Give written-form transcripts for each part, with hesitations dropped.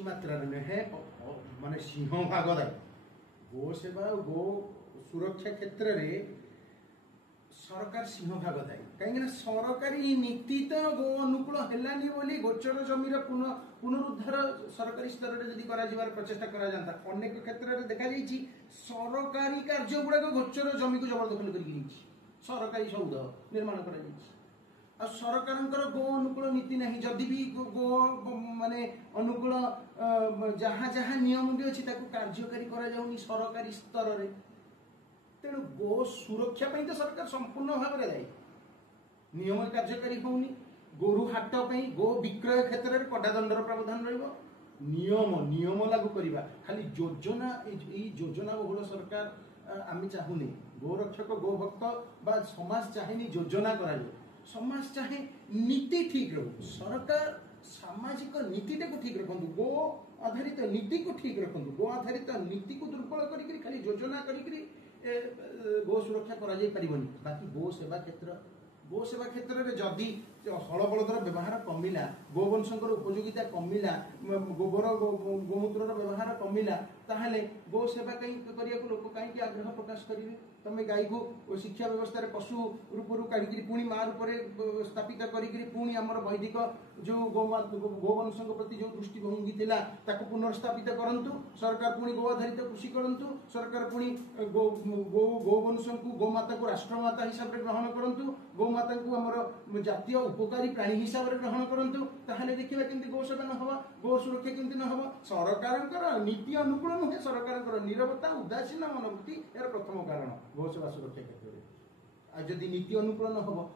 किछि मात्रा नुहे माने सिंह भाग दायी गो सेवा और गो सुरक्षा क्षेत्र में सरकार सिंह भाग दायी कहीं सरकारी नीति तो गो अनुकूल हेलानी बोली गोचर जमीर पुनरुद्धार सरकारी स्तर में जदि कर प्रचेषा अनेक क्षेत्र में देखा सरकारी कार्य गुड़ाक गोचर जमी को जबरदखल कर सरकारी सौध निर्माण कर सरकार गो अनुकूल नीति ना जदि भी गो माने अनुकूल जहाँ जहाँ नियम भी अच्छी कार्यकारी कर सरकारी स्तर में तेणु गो सुरक्षा तो सरकार संपूर्ण भाव में दायी नियम कार्यकारी होनी गोरु हाट गो विक्रय क्षेत्र में कड़ा दंडर प्रावधान नियम नियम लागू करवा खाली योजना योजना बहुल सरकार आम चाहूनी गोरक्षक गो भक्त बा समाज चाहे योजना कर समाज चाहे नीति ठीक रखु सरकार सामाजिक नीति ठीक रखु गो आधारित नीति को ठीक रखु गो आधारित नीति को दुर्बल करी खाली योजना करी गो सुरक्षा करा बाकी गो सेवा क्षेत्र में जदि हल बलदर व्यवहार कमिला गोवंश उपयोगिता कमिला गोबर गोमूत्र व्यवहार कमिला ताहले गो सेवा कहीं लोक कहीं आग्रह प्रकाश करेंगे तमें गाई को शिक्षा व्यवस्था पशु रूप काढ़ी पुणी माँ रूप स्थापित करी आमर वैदिक जो गोवंश प्रति जो दृष्टिभंगी थी पुनर्स्थापित करंतु सरकार पुणी गो आधारित कृषि करंतु सरकार पुणी गोवंश को गोमाता को राष्ट्रमाता हिसाब से ग्रहण करंतु गोमाता को आमर जातीय उपकारी प्राणी हिसाब से ग्रहण करंतु ताहले देखिबा केमती गो सेवा न हवा गो सुरक्षा केमती न हवा सरकार नीति अनुकूल नुहे सरकार नीरवता उदासीन मनोवृत्ति यार प्रथम कारण गो सेवा सुरक्षा क्षेत्र में जदि नीति अनुकूल न हम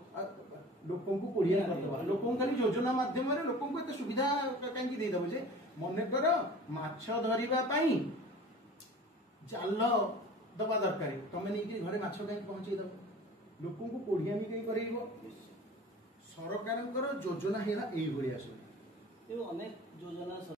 लोक कोड़िया करदे लोक खाली योजना मध्यम लोक एत सुविधा कहीं देदेव जे मनकर माछ धरवाई जाल दबा दरकार तुम नहीं घरे माछ कहीं पहुँचे दब लोक कोड़िया भी कहीं कर सरकार योजना है अनेक योजना